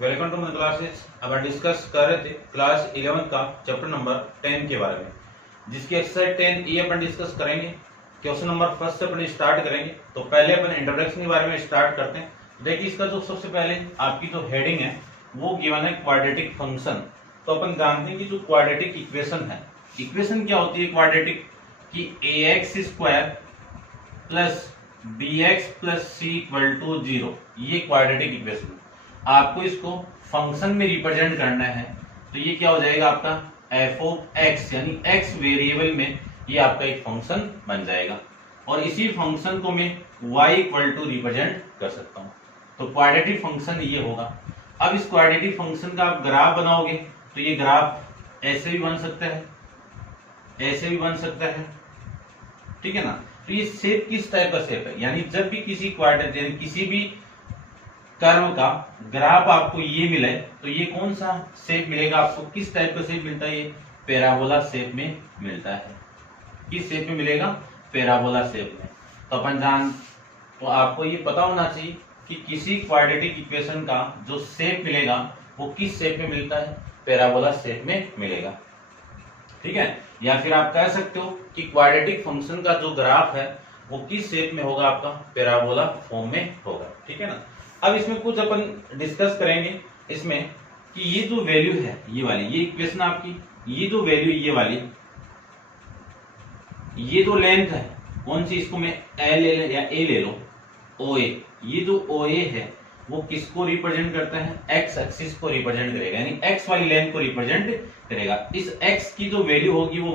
Welcome to my classes. अब हम discuss कर रहे थे क्लास 11 का चैप्टर नंबर 10 के बारे में, जिसकी एक्सरसाइज 10 ये अपन डिस्कस करेंगे। क्वेश्चन नंबर फर्स्ट से अपन स्टार्ट करेंगे। तो पहले अपन इंट्रोडक्शन के बारे में स्टार्ट करते हैं। देखिए, इसका जो सबसे पहले आपकी जो हेडिंग है वो गिवन है क्वाड्रेटिक फंक्शन। तो अपन जानते हैं कि जो क्वाड्रेटिक इक्वेशन है, इक्वेशन क्या होती है क्वाड्रेटिक की ax² plus bx plus c equal to 0, ये क्वाड्रेटिक इक्वेशन। आपको इसको फंक्शन में रिप्रेजेंट करना है तो ये क्या हो जाएगा आपका f ऑफ x, यानी x वेरिएबल में ये आपका एक फंक्शन बन जाएगा और इसी फंक्शन को मैं y इक्वल टू रिप्रेजेंट कर सकता हूँ। तो क्वाड्रेटिक फंक्शन ये होगा। अब इस क्वाड्रेटिक फंक्शन का आप ग्राफ बनाओगे तो ये ग्राफ ऐसे भी बन सकता है, ऐसे भी बन सकता है, ठीक है ना। तो ये शेप किस टाइप का शेप है, यानी जब भी किसी क्वाड्रेटिक यानी किसी भी कर्व का ग्राफ आपको ये मिले तो ये कौन सा शेप मिलेगा आपको, किस टाइप का शेप मिलता है, ये पैराबोला शेप में मिलता है। किस शेप में मिलेगा, पैराबोला शेप में। तो अपन तो आपको ये पता होना चाहिए कि किसी क्वाड्रेटिक इक्वेशन का जो शेप मिलेगा वो किस शेप में मिलता है, पैराबोला शेप में मिलेगा, ठीक है। या फिर आप कह सकते हो कि क्वाड्रेटिक फंक्शन का जो ग्राफ है वो किस शेप में होगा, आपका पैराबोला फॉर्म में होगा, ठीक है ना। अब इसमें कुछ अपन डिस्कस करेंगे इसमें कि ये जो वैल्यू है ये वाली, ये इक्वेशन आपकी, ये जो वैल्यू ये वाली, ये जो लेंथ है कौन सी, इसको मैं एल या ए ले लो, OA, ये जो OA है वो किसको रिप्रेजेंट करता है, एक्स एक्सिस को रिप्रेजेंट करेगा, यानी एक्स वाली लेंथ को रिप्रेजेंट करेगा। इस एक्स की जो वैल्यू होगी वो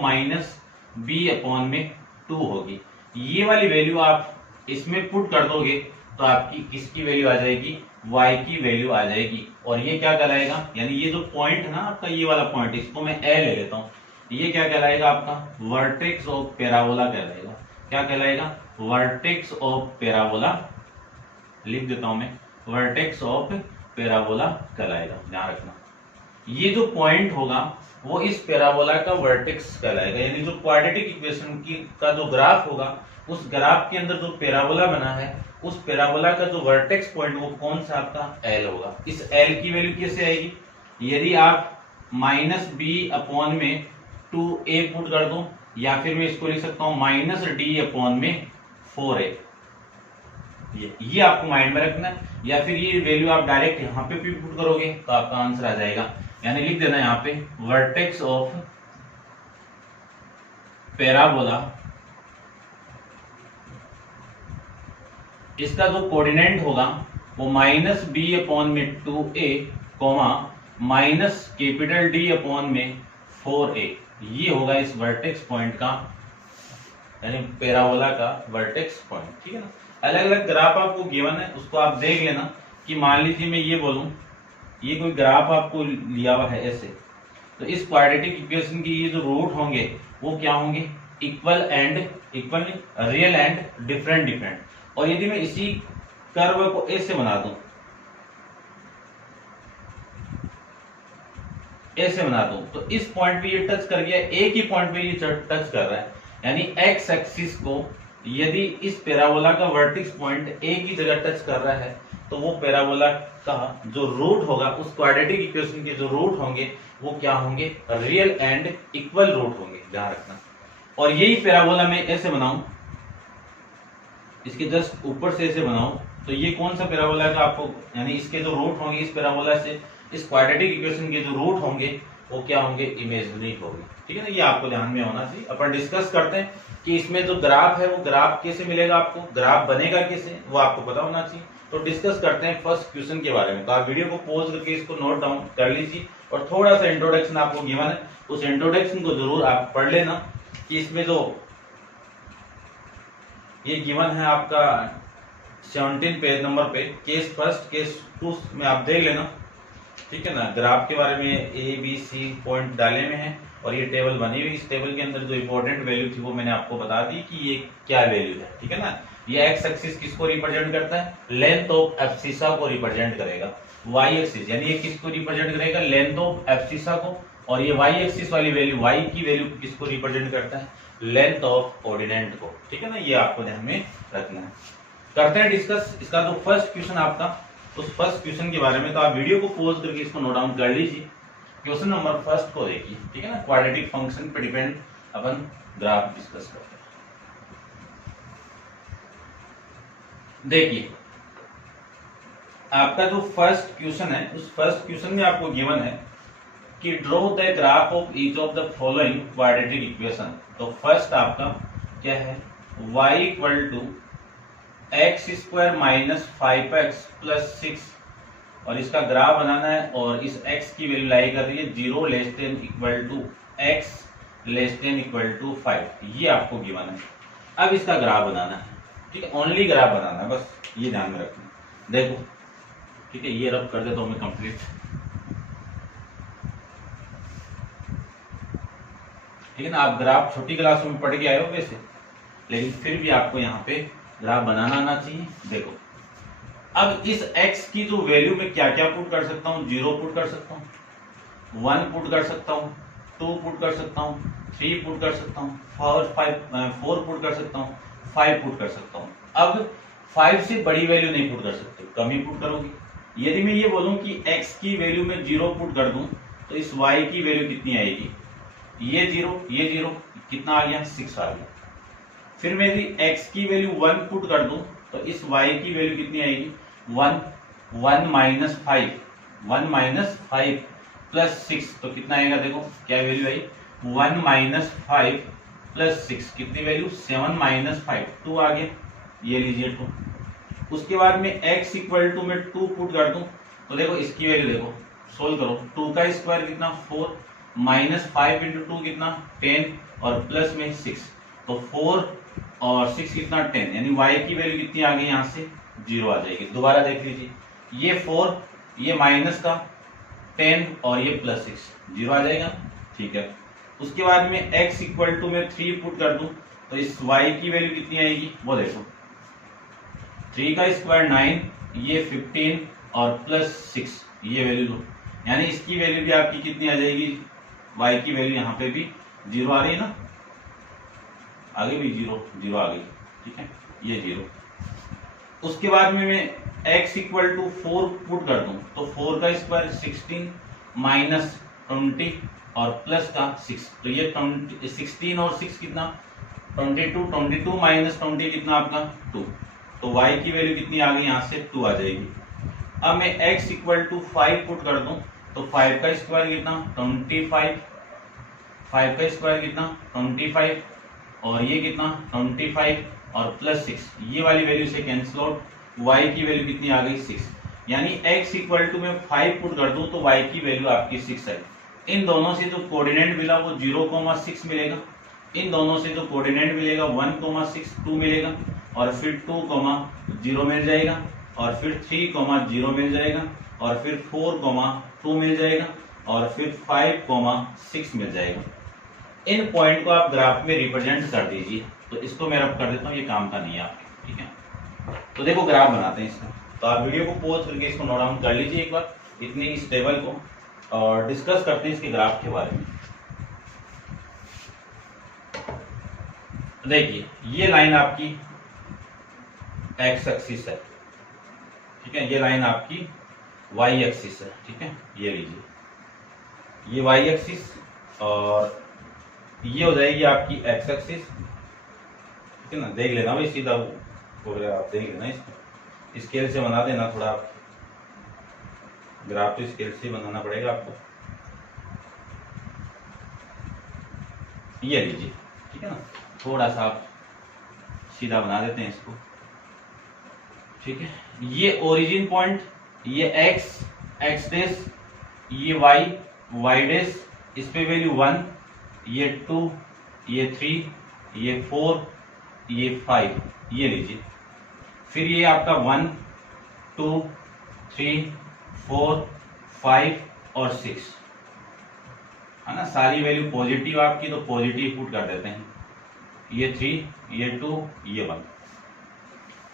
-b/2 होगी। ये वाली वैल्यू आप इसमें पुट कर दोगे तो आपकी किसकी वैल्यू आ जाएगी, y की वैल्यू आ जाएगी। और ये क्या कहलाएगा, यानी ये जो पॉइंट है ना आपका, ये वाला पॉइंट, इसको मैं ए ले लेता हूँ, ये क्या कहलाएगा आपका वर्टेक्स ऑफ पैराबोला कहलाएगा। क्या कहलाएगा, वर्टेक्स ऑफ पैराबोला, लिख देता हूं मैं, वर्टेक्स ऑफ पैराबोला कहलाएगा, ध्यान रखना। ये जो पॉइंट होगा वो इस पैराबोला का वर्टेक्स कहलाएगा, यानी जो क्वाड्रेटिक इक्वेशन की का जो ग्राफ होगा उस ग्राफ के अंदर जो पैराबोला बना है उस पैराबोला का जो वर्टेक्स पॉइंट वो कौन सा आपका L होगा। इस L की वैल्यू कैसे आएगी, यदि आप -b/2a पुट कर दो, या फिर मैं इसको लिख सकता हूं -d/4a। ये आपको माइंड में रखना है, या फिर ये वैल्यू आप डायरेक्ट यहाँ पे भी पुट करोगे तो आपका आंसर आ जाएगा। यानी लिख देना यहाँ पे वर्टेक्स ऑफ पैराबोला, इसका जो कोऑर्डिनेट होगा वो -b/2a, -D/4a, ये होगा इस वर्टेक्स पॉइंट का, यानी पैराबोला का वर्टेक्स पॉइंट, ठीक है ना। अलग अलग ग्राफ आपको गिवन है, उसको आप देख लेना कि मान लीजिए मैं ये बोलूं, ये कोई ग्राफ आपको लिया हुआ है ऐसे, तो इस क्वाड्रेटिक इक्वेशन की ये जो रूट होंगे वो क्या होंगे, इक्वल रियल एंड डिफरेंट। और यदि मैं इसी कर्व को ऐसे बना दूं, ऐसे बना दूं, तो इस पॉइंट पे ये टच कर गया, एक ही पॉइंट पे ये टच कर रहा है, यानी एक्स एक्सिस को यदि इस पैराबोला का वर्टेक्स पॉइंट एक ही जगह टच कर रहा है तो वो पैराबोला का जो रूट होगा, उस क्वाड्रेटिक इक्वेशन के जो रूट होंगे वो क्या होंगे, रियल एंड इक्वल रूट होंगे, ध्यान रखना। और यही पैराबोला मैं ऐसे बनाऊं, इसके जस्ट ऊपर से ऐसे बनाऊं, तो ये कौन सा पैराबोला का आपको, यानी इसके जो रूट होंगे इस पैराबोला से इस क्वाड्रेटिक इक्वेशन के जो रूट होंगे वो क्या होंगे, इमेजिनरी होंगे, ठीक है ना। ये आपको ध्यान में होना चाहिए। अपन डिस्कस करते हैं कि इसमें जो ग्राफ है वो ग्राफ कैसे मिलेगा, आपको ग्राफ बनेगा कैसे, वो आपको पता होना चाहिए। तो डिस्कस करते हैं फर्स्ट क्वेश्चन के बारे में। तो आप वीडियो को पॉज करके इसको नोट डाउन कर लीजिए और थोड़ा सा इंट्रोडक्शन आपको गिवन है, उस इंट्रोडक्शन को जरूर आप पढ़ लेना कि इसमें जो ये गिवन है आपका 17 पेज नंबर पे, केस फर्स्ट केस 2 में आप देख लेना, ठीक है ना। ग्राफ के बारे में ABC पॉइंट डाले में है और ये टेबल बनी हुई, इस टेबल के अंदर जो इंपॉर्टेंट वैल्यू थी वो मैंने आपको बता दी कि ये क्या वैल्यू है, ठीक है ना। ये एक्स एक्सिस किसको रिप्रेजेंट करता है, लेंथ ऑफ एब्सिसा को रिप्रेजेंट करेगा। वाई एक्सिस यानी ये किसको रिप्रेजेंट करेगा, लेंथ ऑफ एब्सिसा को, और ये वाई एक्सिस वाली वैल्यू, वाई की वैल्यू किसको रिप्रेजेंट करता है, लेंथ ऑफ कोऑर्डिनेट को, ठीक है ना। ये आपको ध्यान में रखना है। करते हैं डिस्कस इसका जो फर्स्ट क्वेश्चन आपका उस फर्स्ट क्वेश्चन के बारे में, तो आप वीडियो को पॉज करके इसको नोट डाउन कर लीजिए। क्वेश्चन नंबर फर्स्ट को देखिए, ठीक है ना। क्वाड्रेटिक फंक्शन पे डिपेंड अपन ग्राफ डिस्कस करते हैं। देखिए आपका जो फर्स्ट क्वेश्चन है, उस फर्स्ट क्वेश्चन में आपको गिवन है कि draw the graph of each of the following quadratic equation. तो फर्स्ट आपका क्या है, y equal to X square minus 5x plus 6 और इसका ग्राफ बनाना है, और इस x की वैल्यू लाई कर रही है 0 less than equal to x less than equal to 5। ये आपको गिवन है। अब इसका ग्राफ बनाना है, ठीक है, ओनली ग्राफ बनाना है, बस ये ध्यान में रखना। देखो ठीक है, ये रब कर देता हूं मैं कंप्लीट, ठीक है ना। आप ग्राफ छोटी क्लासों में पढ़ के आए हो वैसे, लेकिन फिर भी आपको यहाँ पे ग्राफ बनाना आना चाहिए। देखो अब इस x की जो वैल्यू में क्या क्या पुट कर सकता हूँ, 0 पुट कर सकता हूँ, 1 पुट कर सकता हूँ, 2 पुट कर सकता हूँ, 3 पुट कर सकता हूँ, 4 पुट कर सकता हूँ, 5 पुट कर सकता हूँ। अब 5 से बड़ी वैल्यू नहीं पुट कर सकते, कम ही पुट करोगे। यदि मैं ये बोलूं कि x की वैल्यू में 0 पुट कर दूं तो इस y की वैल्यू कितनी आएगी, ये 0 कितना आ गया, 6 आ गया। फिर मैं यदि x की वैल्यू 1 पुट कर दूं तो इस y की वैल्यू कितनी आएगी, 1 माइनस 5 प्लस 6, तो कितना आएगा, देखो क्या वैल्यू आई, 1 माइनस 5 प्लस 6, कितनी वैल्यू, 7 माइनस 5, 2 आ गया, ये लीजिए 2। उसके बाद में x इक्वल टू में 2 पुट कर दूं तो देखो इसकी वैल्यू देखो, सोल्व करो, 2 का स्क्वायर कितना 4, माइनस 5 इंटू 2 कितना 10, और प्लस में 6, तो 4 और 6 कितना 10, यानी y की वैल्यू कितनी आ गई, यहाँ से 0 आ जाएगी। दोबारा देख लीजिए, ये 4, ये माइनस का 10 और ये प्लस 6, 0 आ जाएगा, ठीक है। उसके बाद में x इक्वल टू में 3 पुट कर दूं तो इस y की वैल्यू कितनी आएगी, वो देखो, 3 का स्क्वायर 9, ये 15 और प्लस 6, ये वैल्यू लो, यानी इसकी वैल्यू भी आपकी कितनी आ जाएगी, y की वैल्यू यहाँ पे भी 0 आ रही है ना, आगे भी 0 आ गई, ठीक है, ये 0। उसके बाद में मैं x इक्वल टू 4 पुट कर दूं तो 4 का स्क्वायर 16 माइनस 20 और प्लस का 6, तो ये 16 और 6 कितना 22 माइनस 20 कितना आपका 2, तो y की वैल्यू कितनी आ गई, यहाँ से 2 आ जाएगी। अब मैं x इक्वल टू 5 पुट कर दूं तो 5 का स्क्वायर कितना 25, 5 का स्क्वायर कितना 25 और ये कितना 25 और प्लस 6, ये वाली वैल्यू से कैंसिल आउट, y की वैल्यू कितनी आ गई 6, यानी x इक्वल टू में 5 पुट कर दूं तो y की वैल्यू आपकी 6 है। इन दोनों से जो कोऑर्डिनेट मिला वो 0,6 मिलेगा, इन दोनों से जो कोऑर्डिनेट मिलेगा 1,6 2 मिलेगा, और फिर 2,0 मिल जाएगा, और फिर 3,0 मिल जाएगा, और फिर 4,2 मिल जाएगा, और फिर 5,6 मिल जाएगा। इन पॉइंट को आप ग्राफ में रिप्रेजेंट कर दीजिए, तो इसको मैं रब कर देता हूँ, ये काम का नहीं है आपके, ठीक है। तो देखो ग्राफ बनाते हैं इसका, तो आप वीडियो को पॉज करके इसको नोट डाउन कर लीजिए एक बार, इतनी इस टेबल को, और डिस्कस करते हैं इसके ग्राफ के बारे में। देखिए ये लाइन आपकी x एक्सिस है, ठीक है, ये लाइन आपकी y एक्सिस है, ठीक है, ये लीजिए, ये y एक्सिस और ये हो जाएगी आपकी x एक्सिस, ठीक है ना। देख लेना भाई, सीधा हो गया, आप देख लेना, इसको स्केल से बना देना, थोड़ा ग्राफ तो स्केल से बनाना पड़ेगा आपको, ये लीजिए, ठीक है ना, थोड़ा सा आप सीधा बना देते हैं इसको, ठीक है। ये ओरिजिन पॉइंट, ये x डैश, ये y डैश, इस पे वैल्यू 1, ये 2, ये 3, ये 4, ये 5, ये लीजिए। फिर ये आपका 1 2 3 4 5 और 6 है ना, सारी वैल्यू पॉजिटिव आपकी, तो पॉजिटिव पुट कर देते हैं, ये 3, ये 2, ये 1।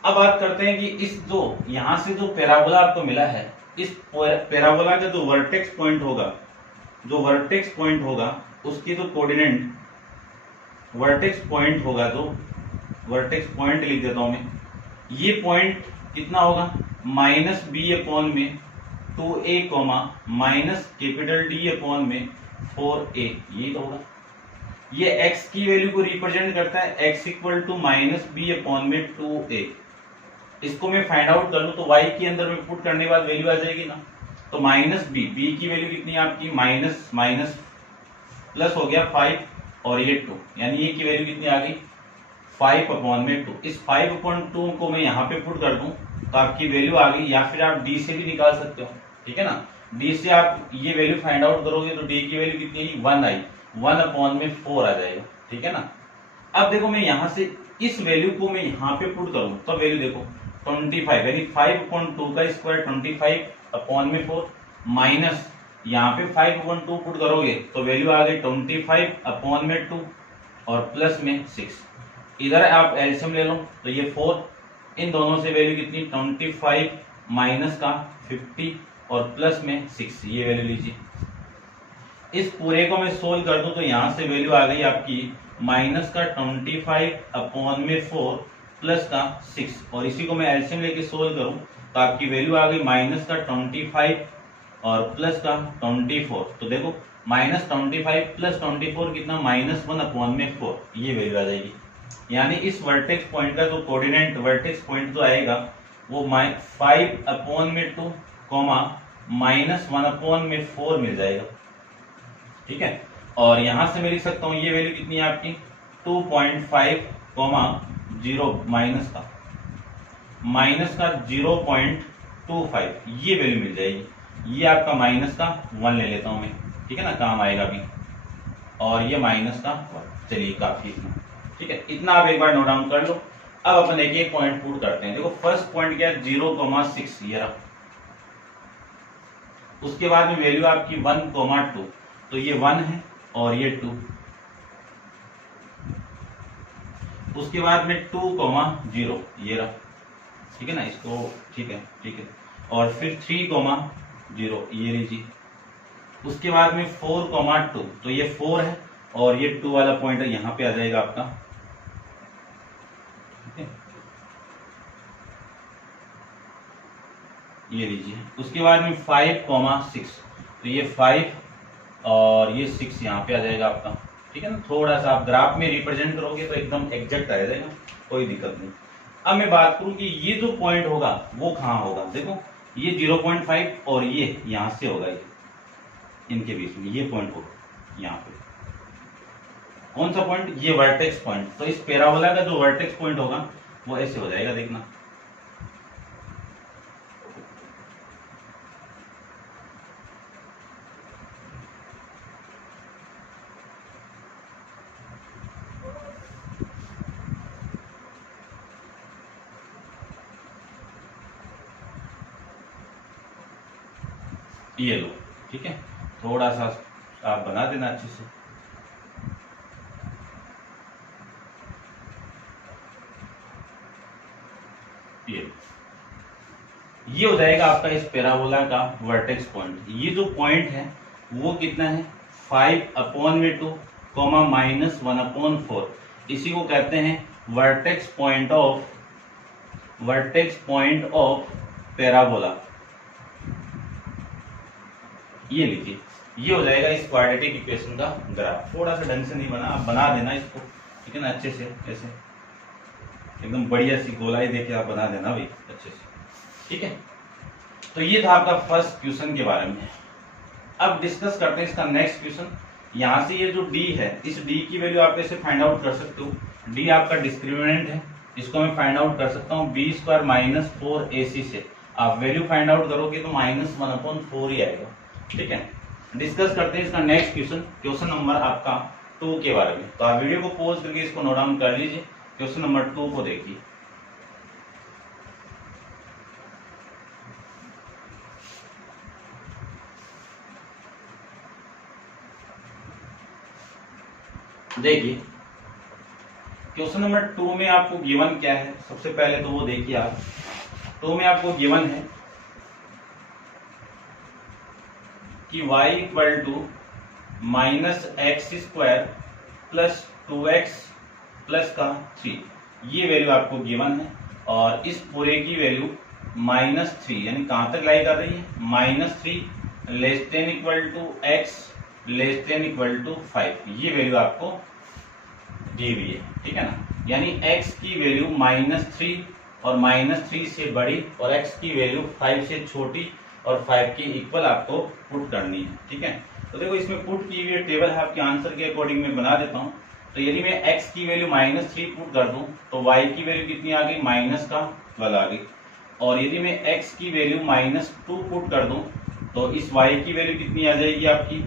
अब बात करते हैं कि इस जो यहां से जो पैराबोला आपको मिला है, इस पैराबोला का जो वर्टेक्स पॉइंट होगा, उसकी जो कोऑर्डिनेट वर्टेक्स पॉइंट लिख देता हूं मैं, ये पॉइंट कितना होगा, माइनस बी अपॉन में 2a comma minus capital D upon में 4a, यही तो होगा। ये x की वैल्यू को रिप्रेजेंट करता है, x equal to minus B upon में 2a। इसको मैं फाइंड आउट कर लूं तो y के अंदर में पुट करने के बाद वैल्यू आ जाएगी ना, तो माइनस बी, बी की वैल्यू कितनी है आपकी, माइनस माइनस प्लस हो गया 5 और ये 2, यानी ये की वैल्यू कितनी आ गई 5 अपॉन में 2। इस 5 अपॉन 2 को मैं यहाँ पे पुट कर दूं तो आपकी वैल्यू आ गई, या फिर आप डी से भी निकाल सकते हो, ठीक है ना। डी से आप ये वैल्यू फाइंड आउट करोगे तो डी की वैल्यू कितनी आई, 1 आई, 1 अपॉन में 4 आ जाएगा, ठीक है ना। अब देखो मैं यहाँ से इस वैल्यू को मैं यहाँ पे पुट करूं तो वैल्यू देखो 25, यानी 5 अपॉन 2 का स्क्वायर 25 अपॉन में 4, माइनस यहाँ पे 5 अपॉन 2 पुट करोगे तो वैल्यू आ गई 25 अपॉन में 2 और प्लस में 6। इधर आप एलसीएम ले लो तो ये 4, इन दोनों से वैल्यू कितनी 25 माइनस का 50 और प्लस में 6, ये वैल्यू लीजिए। इस पूरे को मैं सोल्व कर दूं तो यहाँ से वैल्यू आ गई आपकी माइनस का 25 अपॉन में 4 प्लस का 6, और इसी को मैं एलसीएम लेके सोल्व करूं तो आपकी वैल्यू आ गई माइनस का 25 और प्लस का 24। तो देखो माइनस 25 प्लस 24 कितना, -1 अपॉन में 4, ये वैल्यू आ जाएगी। यानी इस वर्टेक्स पॉइंट का जो कोऑर्डिनेट वर्टेक्स पॉइंट जो आएगा वो 5 अपॉन में 2 कॉमा -1 अपॉन में 4 मिल जाएगा, ठीक है। और यहां से मैं लिख सकता हूं ये वैल्यू कितनी है आपकी 2.5 कॉमा 0 माइनस का 0.25, ये वैल्यू मिल जाएगी। ये आपका माइनस का 1 ले लेता हूं मैं, ठीक है ना, काम आएगा भी, और ये माइनस का 1, चलिए काफी इतना, ठीक है। इतना आप एक बार नोट डाउन कर लो। अब अपन एक एक पॉइंट पुट करते हैं। देखो फर्स्ट पॉइंट क्या है 0,6, ये रहा। उसके बाद में वैल्यू आपकी 1,2, तो ये 1 है और ये 2। उसके बाद में 2,0, ये रहा, ठीक है ना, इसको ठीक है, ठीक है। और फिर 3,0, ये लीजिए। उसके बाद में 4,2, तो ये 4 है और ये 2 वाला पॉइंट यहां पे आ जाएगा आपका, ठीक है, ये लीजिए। उसके बाद में 5,6, तो ये 5 और ये 6 यहाँ पे आ जाएगा आपका, ठीक है ना। थोड़ा सा आप ग्राफ में रिप्रेजेंट करोगे तो एकदम एग्जैक्ट आ जाएगा, कोई दिक्कत नहीं। अब मैं बात करूं कि ये जो पॉइंट होगा वो कहाँ होगा। देखो ये 0.5 और ये यहां से होगा, ये इनके बीच में ये पॉइंट होगा यहाँ पे। कौन सा पॉइंट, ये वर्टेक्स पॉइंट। तो इस पैराबोला का जो वर्टेक्स पॉइंट होगा वो ऐसे हो जाएगा, देखना। ये लो, ठीक है। थोड़ा सा आप बना देना अच्छे से। ये हो जाएगा आपका इस पैराबोला का वर्टेक्स पॉइंट। ये जो पॉइंट है वो कितना है 5 अपॉन में 2 कॉमा -1 अपॉन 4। इसी को कहते हैं वर्टेक्स पॉइंट ऑफ पैराबोला। ये लीजिए, ये हो जाएगा इस क्वाड्रेटिक इक्वेशन का ग्राफ। थोड़ा सा ढंग से नहीं बना, आप बना देना इसको, ठीक है ना, अच्छे से, ऐसे एकदम बढ़िया सी गोलाई देके आप बना देना भाई अच्छे से, ठीक है। तो ये था आपका फर्स्ट क्वेश्चन के बारे में। अब डिस्कस करते हैं इसका नेक्स्ट क्वेश्चन। यहाँ से ये जो डी है, इस डी की वैल्यू आप ऐसे फाइंड आउट कर सकते हो। डी आपका डिस्क्रिमिनेंट है, इसको मैं फाइंड आउट कर सकता हूँ b² - 4ac से। आप वैल्यू फाइंड आउट करोगे तो -1 अपॉन 4 ही आएगा, ठीक है। डिस्कस करते हैं इसका नेक्स्ट क्वेश्चन, क्वेश्चन नंबर आपका 2 के बारे में। तो आप वीडियो को पॉज करके इसको नोट डाउन कर लीजिए। क्वेश्चन नंबर 2 को देखिए। देखिए क्वेश्चन नंबर 2 में आपको गिवन क्या है, सबसे पहले तो वो देखिए आप। 2 में आपको गिवन है कि y equal to -x² plus 2x plus का 3, ये वैल्यू आपको गिवन है। और इस पूरे की वैल्यू -3 यानी कहां तक लाई कर रही है, -3 less than equal to x less than equal to 5, ये वैल्यू आपको दी हुई है, ठीक है ना। यानी x की वैल्यू -3 और -3 से बड़ी और x की वैल्यू 5 से छोटी और 5 के इक्वल आपको पुट करनी है, ठीक है। तो देखो इसमें पुट की हुई टेबल है, आपके आंसर के अकॉर्डिंग मैं बना देता हूँ। तो यदि मैं x की वैल्यू -3 पुट कर दूं तो y की वैल्यू कितनी आ गई, -12 आ गई। और यदि मैं x की वैल्यू -2 पुट कर दूं तो इस y की वैल्यू कितनी आ जाएगी आपकी,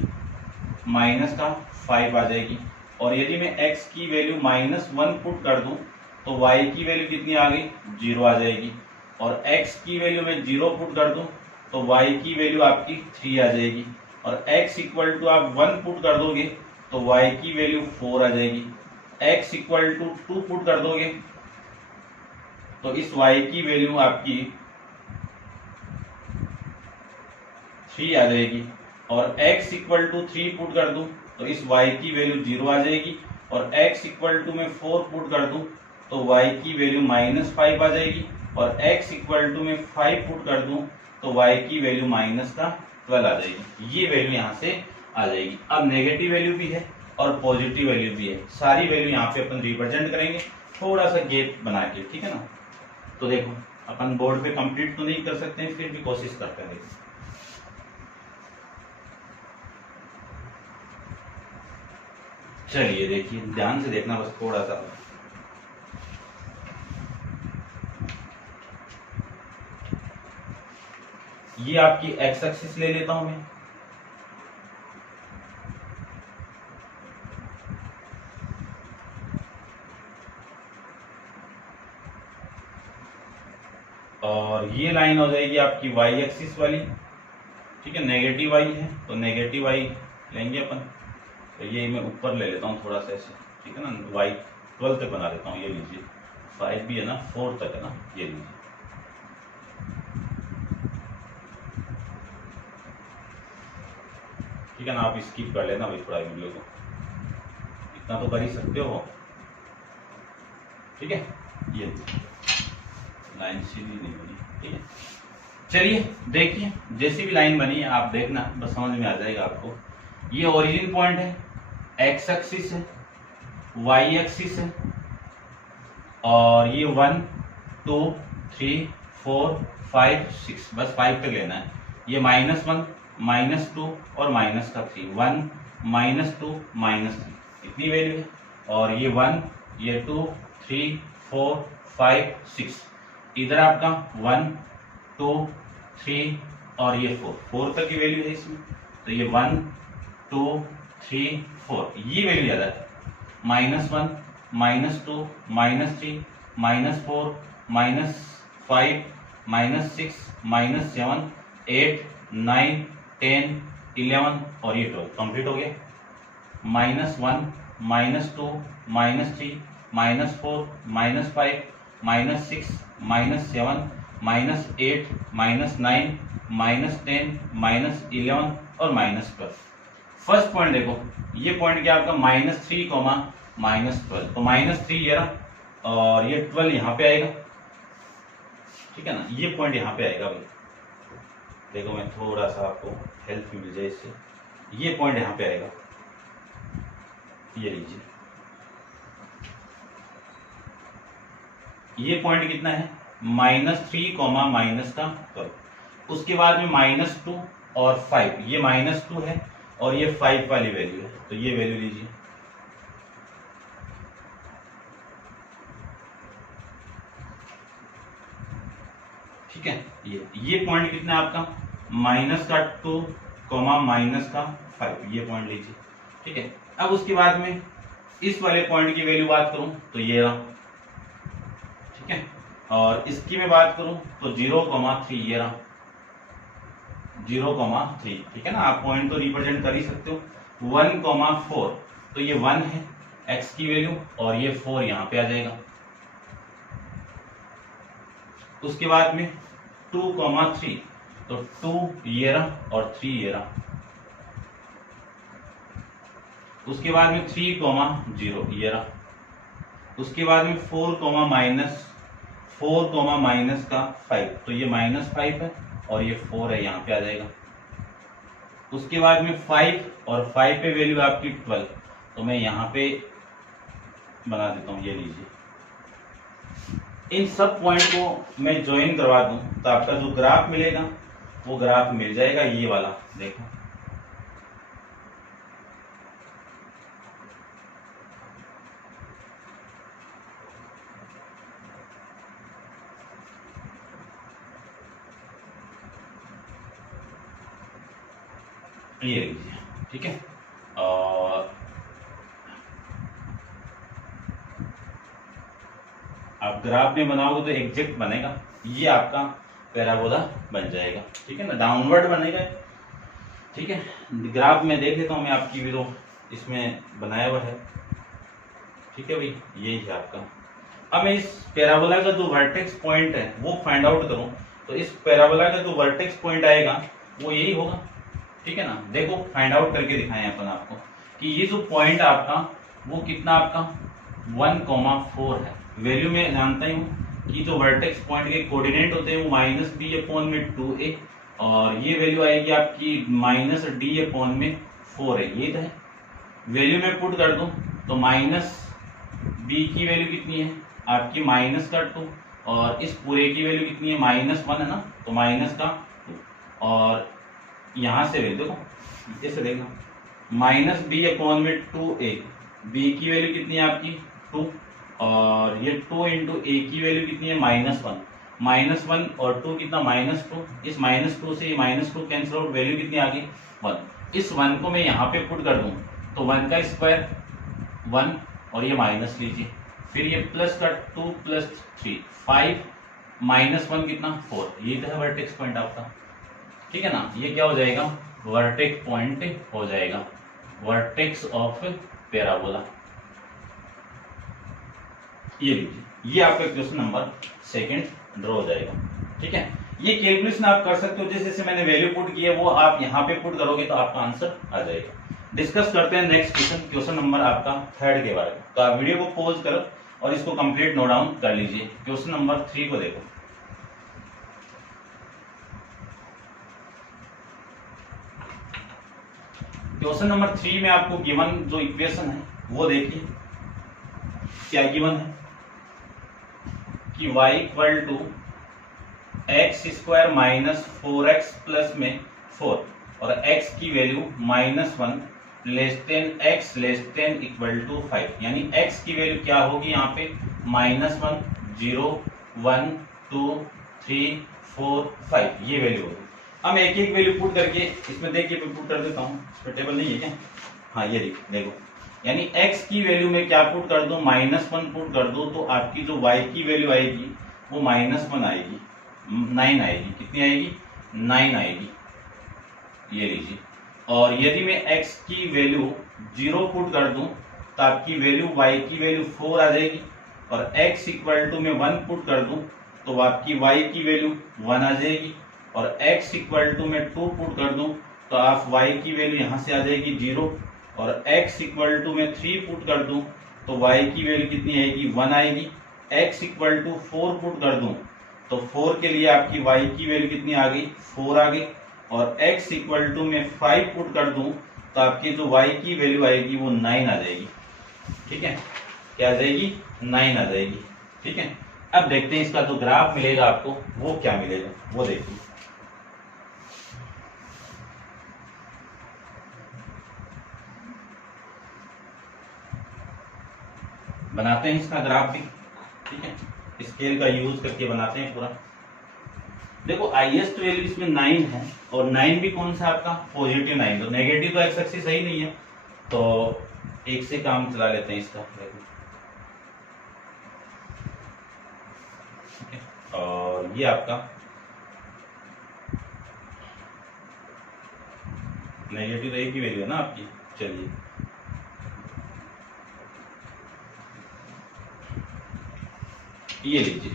-5 आ जाएगी। और यदि मैं x की वैल्यू -1 पुट कर दूं तो y की वैल्यू कितनी आ गई, 0 आ जाएगी। और x की वैल्यू में 0 पुट कर दूं तो y की वैल्यू आपकी 3 आ जाएगी। और x इक्वल टू आप 1 पुट कर दोगे तो y की वैल्यू 4 आ जाएगी। x इक्वल टू 2 पुट कर दोगे तो इस y की वैल्यू आपकी 3 आ जाएगी। और x इक्वल टू 3 पुट कर दूं तो इस y की वैल्यू 0 आ जाएगी। और x इक्वल टू में 4 पुट कर दूं तो y की वैल्यू -5 आ जाएगी। और x इक्वल टू में 5 पुट कर दूं तो y की वैल्यू -12 आ जाएगी। ये वैल्यू यहाँ से आ जाएगी। अब नेगेटिव वैल्यू भी है और पॉजिटिव वैल्यू भी है, सारी वैल्यू यहाँ पे अपन रिप्रेजेंट करेंगे थोड़ा सा गैप बना के, ठीक है ना। तो देखो अपन बोर्ड पे कंप्लीट तो नहीं कर सकते हैं, फिर भी कोशिश करते हैं। देखो चलिए देखिए ध्यान से देखना बस थोड़ा सा। ये आपकी एक्स एक्सिस ले लेता हूं मैं, और ये लाइन हो जाएगी आपकी वाई एक्सिस वाली, ठीक है। नेगेटिव वाई है तो नेगेटिव वाई लेंगे अपन। तो ये मैं ऊपर ले लेता हूँ थोड़ा सा ऐसे, ठीक है ना। वाई 12 तक बना देता हूँ, ये लीजिए 5 भी है ना, 4 तक है ना, ये लीजिए। ठीक है ना, आप स्किप कर लेना भाई थोड़ा वीडियो को, इतना तो कर ही सकते हो, ठीक है। ये लाइन सीधी नहीं बनी, ठीक है। चलिए देखिए जैसी भी लाइन बनी है आप देखना, बस समझ में आ जाएगा आपको। ये ओरिजिन पॉइंट है, एक्स एक्सिस है, वाई एक्सिस है, और ये 1 2 3 4 5 6, बस 5 तक लेना है। ये -1 -2 और -3, 1 -2 -3, इतनी वैल्यू है। और ये 1 ये 2 3 4 5 6, इधर आपका 1 2 3 और ये 4 तक की वैल्यू है इसमें। तो ये 1 2 3 4 ये वैल्यू ज्यादा है। -1 -2 -3 -4 -5 -6 -7 8 9 10 11 और ये 12 कंप्लीट हो गया। -1 -2 -3 -4 -5 -6 -7 -8 -9 -10 -11 और -12। फर्स्ट पॉइंट देखो, ये पॉइंट क्या आपका -3, -12, तो -3 ये रहा और ये 12 यहाँ पे आएगा, ठीक है ना। ये पॉइंट यहाँ पे आएगा भाई, देखो मैं थोड़ा सा आपको हेल्प मिल जाए इससे। ये पॉइंट यहाँ पे आएगा, ये लीजिए। ये पॉइंट कितना है, -3, -12। उसके बाद में -2 और 5, ये -2 है और ये 5 वाली वैल्यू है, तो ये वैल्यू लीजिए। ठीक है, ये पॉइंट कितना है आपका, -2, -5, ये पॉइंट लीजिए, ठीक है। अब उसके बाद में इस वाले पॉइंट की वैल्यू बात करूं तो ये रहा, ठीक है। और इसकी मैं बात करूं तो 0,3 ये रहा, 0,3, ठीक है ना। आप पॉइंट तो रिप्रेजेंट कर ही सकते हो। 1,4 तो ये 1 है x की वैल्यू और ये 4 यहाँ पे आ जाएगा। उसके बाद में 2,3 तो 2 ये रहा और 3 ये रहा। उसके बाद में 3,0 ये रहा। उसके बाद में 4, 4 कोमा माइनस का 5, तो ये -5 है और ये 4 है, यहाँ पे आ जाएगा। उसके बाद में 5 और 5 पे वैल्यू आपकी 12, तो मैं यहाँ पे बना देता हूँ, ये लीजिए। इन सब पॉइंट को मैं ज्वाइन करवा दूं तो आपका जो ग्राफ मिलेगा वो ग्राफ मिल जाएगा, ये वाला देखो। ये लीजिए, ठीक है। और आप ग्राफ में बनाओगे तो एग्जैक्ट बनेगा, ये आपका पैराबोला बन जाएगा, ठीक है ना, डाउनवर्ड बनेगा, ठीक है। ग्राफ में देख लेता हूँ मैं आपकी वीडियो, इसमें बनाया हुआ है, ठीक है भाई, यही है आपका। अब मैं इस पैराबोला का जो वर्टेक्स पॉइंट है वो फाइंड आउट करूं, तो इस पैराबोला का जो वर्टेक्स पॉइंट आएगा वो यही होगा, ठीक है ना। देखो फाइंड आउट करके दिखाएं अपन आपको कि ये जो पॉइंट आपका वो कितना आपका 1,4 है। वैल्यू में जानता ही हूँ कि जो वर्टेक्स पॉइंट के कोऑर्डिनेट होते हैं वो -b/2a, और ये वैल्यू आएगी आपकी -d/4 है, ये तो है। वैल्यू में पुट कर दूं तो -b की वैल्यू कितनी है आपकी -2, और इस पूरे की वैल्यू कितनी है -1 है ना, तो -2, और यहाँ से वैल्यू देखो, ऐसे देखना -b/2a, b की वैल्यू कितनी है आपकी 2, और ये 2 इंटू a की वैल्यू कितनी है -1 और 2 कितना -2, इस -2 से ये -2 कैंसिल आउट, वैल्यू कितनी आ गई 1। इस 1 को मैं यहाँ पे पुट कर दूं तो 1 का स्क्वायर 1, और ये माइनस लीजिए, फिर ये प्लस का 2 + 3 5 -1 कितना 4, ये है वर्टेक्स पॉइंट आपका, ठीक है ना। ये क्या हो जाएगा, वर्टेक्स पॉइंट हो जाएगा, वर्टेक्स ऑफ पैराबोला। ये लीजिए, ये आपका क्वेश्चन नंबर 2 ड्रॉ हो जाएगा, ठीक है। ये कैलकुलेशन आप कर सकते हो, जैसे जैसे मैंने वैल्यू पुट की है वो आप यहाँ पे पुट करोगे तो आपका आंसर आ जाएगा। डिस्कस करते हैं नेक्स्ट क्वेश्चन नंबर आपका 3 के बारे में। तो आप वीडियो को पॉज करो और इसको कंप्लीट नोट डाउन कर लीजिए। क्वेश्चन नंबर 3 को देखो। क्वेश्चन नंबर 3 में आपको गिवन जो इक्वेशन है वो देखिए, क्या गिवन है कि y = x² - 4x प्लस में 4 और x की वैल्यू -1 x <= 5, यानी x की वैल्यू क्या होगी यहाँ पे -1 0 1 2 3 4 5, ये वैल्यू होगी। हम एक एक वैल्यू पुट करके इसमें देखिए, पुट कर देता हूँ, इसमें टेबल नहीं है क्या, हाँ ये देखो, यानी x की वैल्यू में क्या पुट कर दूं -1 पुट कर दूं तो आपकी जो y की वैल्यू आएगी वो -1 आएगी, 9 आएगी, कितनी आएगी 9 आएगी, ये लीजिए। और यदि मैं x की वैल्यू 0 पुट कर दूं तो आपकी वैल्यू y की वैल्यू 4 आ जाएगी, और x = में 1 पुट कर दूं तो आपकी y की वैल्यू 1 आ जाएगी, और x = में 2 पुट कर दूं तो आप y की वैल्यू यहाँ से आ जाएगी 0, और x = में 3 पुट कर दूं तो y की वैल्यू कितनी आएगी 1 आएगी। x = 4 पुट कर दूं तो 4 के लिए आपकी y की वैल्यू कितनी आ गई 4 आ गई, और x = में 5 पुट कर दूं तो आपकी जो y की वैल्यू आएगी वो 9 आ जाएगी, ठीक है, क्या आ जाएगी 9 आ जाएगी, ठीक है। अब देखते हैं इसका जो ग्राफ मिलेगा आपको वो क्या मिलेगा, वो देखिए। बनाते हैं इसका ग्राफ भी, ठीक है, स्केल का यूज करके बनाते हैं पूरा। देखो हाईएस्ट वैल्यू इसमें 9 है, और 9 भी कौन सा आपका पॉजिटिव 9, तो नेगेटिव तो एक्स एक्सिस सही नहीं है, तो एक से काम चला लेते हैं इसका, ठीक है। और ये आपका नेगेटिव तो एक ही वैल्यू है ना आपकी, चलिए ये लीजिए,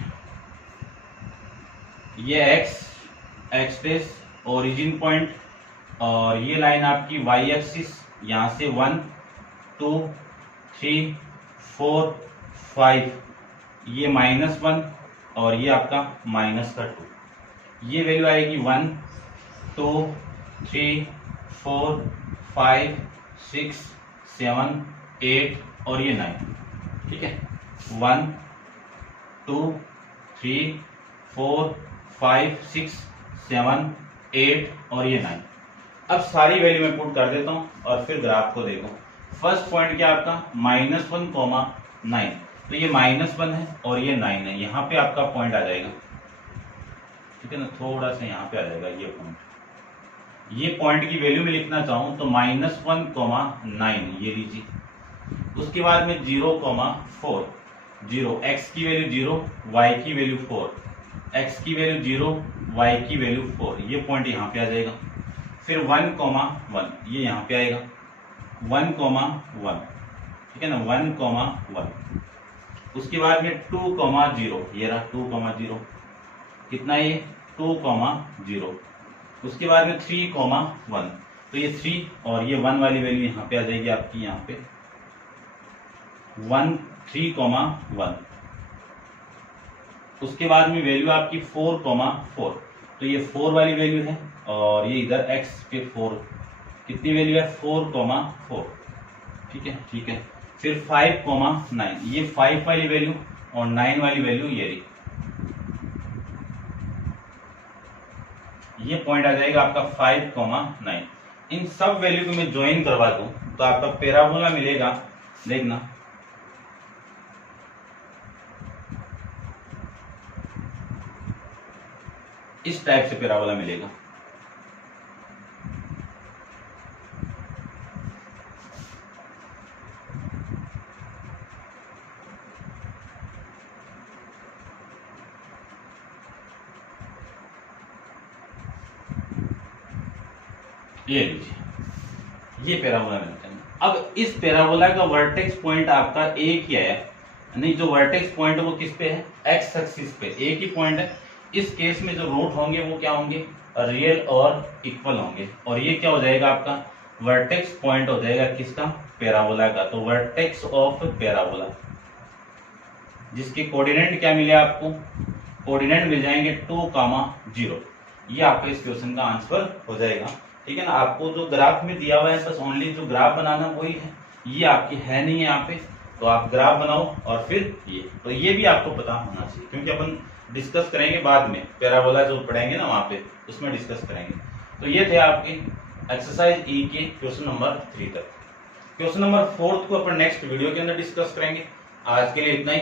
ये एक्स बेस ओरिजिन पॉइंट, और ये लाइन आपकी वाई एक्सिस, यहाँ से 1 2 3 4 5, ये -1 और ये आपका माइनस का 2, ये वैल्यू आएगी 1 2 3 4 5 6 7 8 और ये 9, ठीक है। 1 2 3 4 5 6 7 8 और ये 9। अब सारी वैल्यू मैं पुट कर देता हूँ और फिर ग्राफ को देखो। फर्स्ट पॉइंट क्या आपका -1, 9, तो ये -1 है और ये 9 है, यहाँ पे आपका पॉइंट आ जाएगा, ठीक है ना। थोड़ा सा यहाँ पे आ जाएगा ये पॉइंट। ये पॉइंट की वैल्यू में लिखना चाहूँ तो -1, 9 ये लीजिए। उसके बाद में 0, 4, 0, x की वैल्यू 0, y की वैल्यू 4, x की वैल्यू 0, y की वैल्यू 4, ये पॉइंट यहाँ पे आ जाएगा। फिर 1, 1 ये यहाँ पे आएगा, 1, 1, ठीक है ना, 1, 1। उसके बाद में 2, 0, ये रहा 2, 0, कितना ये 2, 0। उसके बाद में 3, 1, तो ये 3 और ये 1 वाली वैल्यू यहाँ पे आ जाएगी आपकी, यहाँ पे 1, 3, 1। उसके बाद में वैल्यू आपकी 4, 4, तो ये 4 वाली वैल्यू है और ये इधर x पे 4, कितनी वैल्यू है 4, 4, ठीक है, ठीक है। फिर 5, 9, ये 5 वाली वैल्यू और 9 वाली वैल्यू ये रही, ये पॉइंट आ जाएगा आपका 5, 9। इन सब वैल्यू को मैं ज्वाइन करवा दूं तो आपका पैराबोला मिलेगा, देखना इस टाइप से पैराबोला मिलेगा। ये लीजिए, ये पैराबोला मिलता है। अब इस पैराबोला का वर्टेक्स पॉइंट आपका एक ही है, नहीं जो वर्टेक्स पॉइंट है वो किस पे है, एक्स एक्सिस पे एक ही पॉइंट है। इस केस में जो रूट होंगे वो क्या होंगे, रियल और इक्वल होंगे, और ये क्या हो जाएगा आपका वर्टेक्स पॉइंट हो जाएगा किसका, पैराबोला का। तो वर्टेक्स ऑफ पैराबोला, जिसके कोऑर्डिनेट क्या मिले आपको, कोऑर्डिनेट मिल जाएंगे 2, 0। ये आपका इस क्वेश्चन का आंसर हो जाएगा, ठीक है ना। आपको जो ग्राफ में दिया हुआ है बस ओनली जो ग्राफ बनाना वही है, ये आपकी है नहीं है यहाँ पे, तो आप ग्राफ बनाओ और फिर ये, तो ये भी आपको पता होना चाहिए क्योंकि अपन डिस्कस करेंगे बाद में, पैराबोला जो पढ़ेंगे ना वहां पे उसमें डिस्कस करेंगे। तो ये थे आपके एक्सरसाइज ई के क्वेश्चन नंबर 3 तक। क्वेश्चन नंबर 4 को अपन नेक्स्ट वीडियो के अंदर डिस्कस करेंगे। आज के लिए इतना ही।